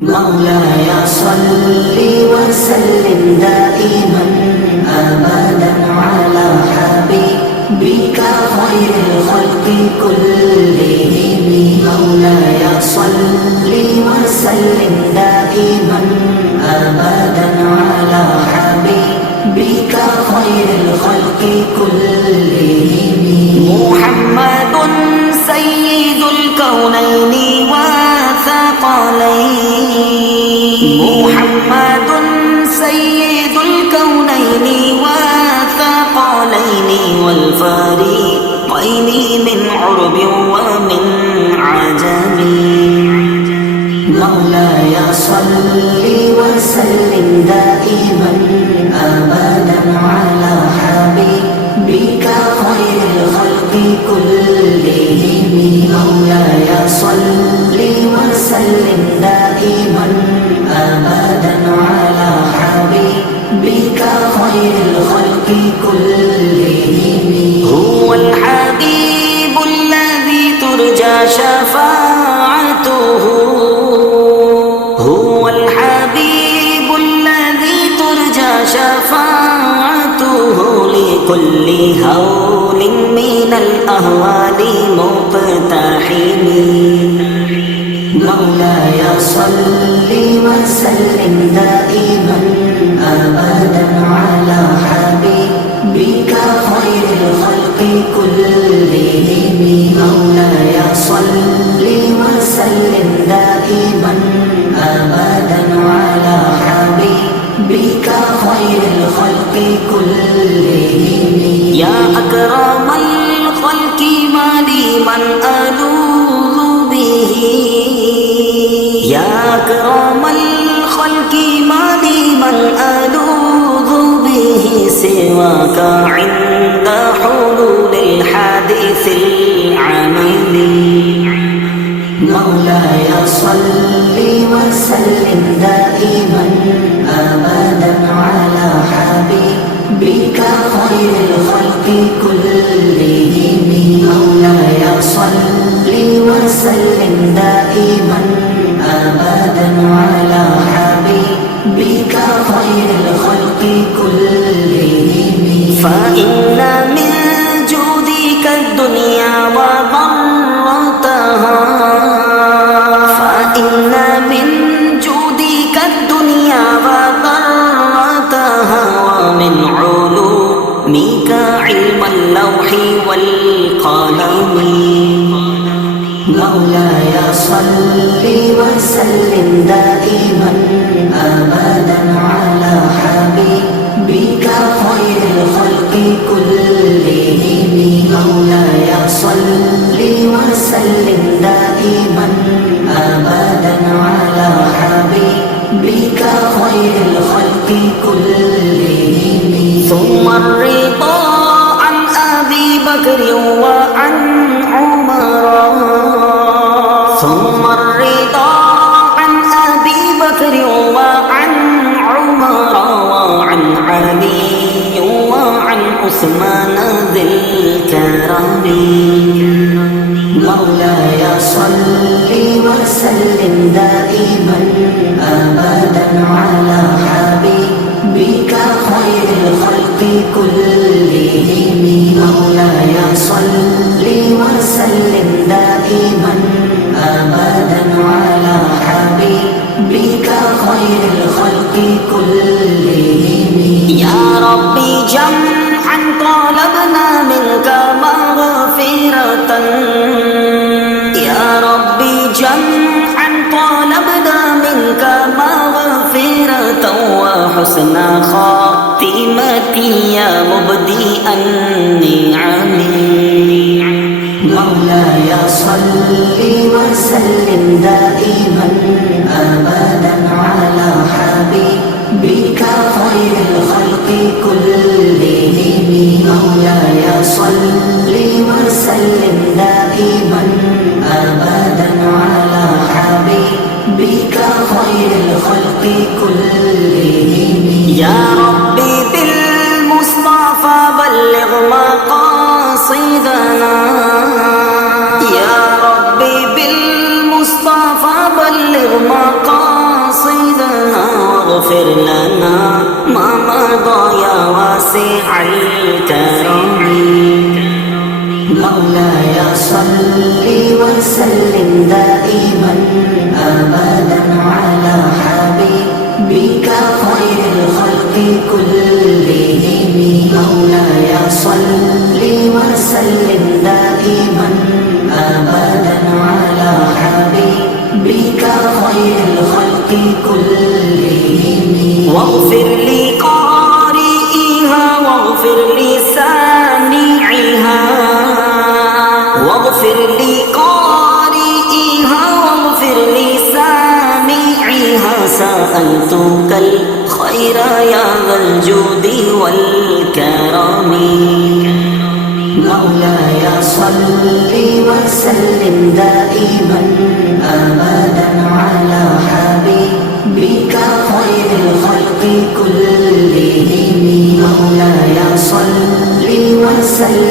مولاي صل وسلم دائما أبدا على حبيبك خير الخلق كلهم. مولاي صل وسلم دائما أبدا على حبيبك خير الخلق كلهم. محمد سيد الكونين والثقلين، محمد سيد الكونين والثقلين والفريقين من عرب ومن عجم. مولاي صل وسلم دائما أبدا على حبيبك خير الخلق كلهم. مولاي صل وسلم دائما أبدا على حبيبك خير الخلق كلهم. هو الحبيب الذي ترجى شفاعته، هو الحبيب الذي ترجى شفاعته لكل هول من الأهوال مقتحم. مولاي صل وسلم دائما أبدا على حبيبك خير الخلق كلهم. مولاي صل وسلم دائما أبدا على حبيبك خير الخلق كلهم. يا أكرم الخلق ما لي من ألوذ به، يا أكرم الخلق ما لي من ألوذ به سواك عند حلول الحادث العميم. مولاي صل وسلم دائما أبدا على حبيبك خير الخلق كلهم. مولاي صل وسلم دائما أبدا على حبيبك خير الخلق كلهم. فإن من جودك الدنيا وضرتها، فإن من جودك الدنيا وضرتها ومن علومك علم اللوح والقلم. مولاي صل وسلم دائما أبدا على حبيبك خير الخلق كلهم. مولاي صل وسلم دائما أبدا على حبيبك خير الخلق كلهم. ثم الرضا عن أبي بكر وعن عمر، ثم الرضا عن أبي بكر وعن عمر وعن علي وعن عثمان ذي الكرم. مولاي صل وسلم دائما أبدا على حبيبك خير الخلق كلهم. مولاي صل وسلم دائما أبدا على حبيبك خير الخلق كلهم. يا ربي جمعا طالبنا منك مغفرة، يا ربي جمعا طالبنا منك مغفرة وحسن خاتمة يا مبدئ النعم. مولاي صل وسلم دائما أبدا على حبيبك خير الخلق كلهم. مولاي صل وسلم دائما أبدا على حبيبك خير الخلق كلهم. يا ربي بالمصطفى بلغ مقاصدنا، يا ربي بالمصطفى بلغ مقاصدنا واغفر لنا ما مضى يا واسع الكرم. مولاي صل وسلم دائما أبدا على حبيبك خير الخلق كلهم. مولاي صل وسلم دائما أبدا على حبيبك خير الخلق كلهم. واغفر لقارئها واغفر لسامعها واغفر لقارئها واغفر لسامعها سألتك الخير يا ذا الجود والكرم. مولاي صل وسلم دائما أبدا على حبيبك خير الخلق كلهم. مولاي صل وسلم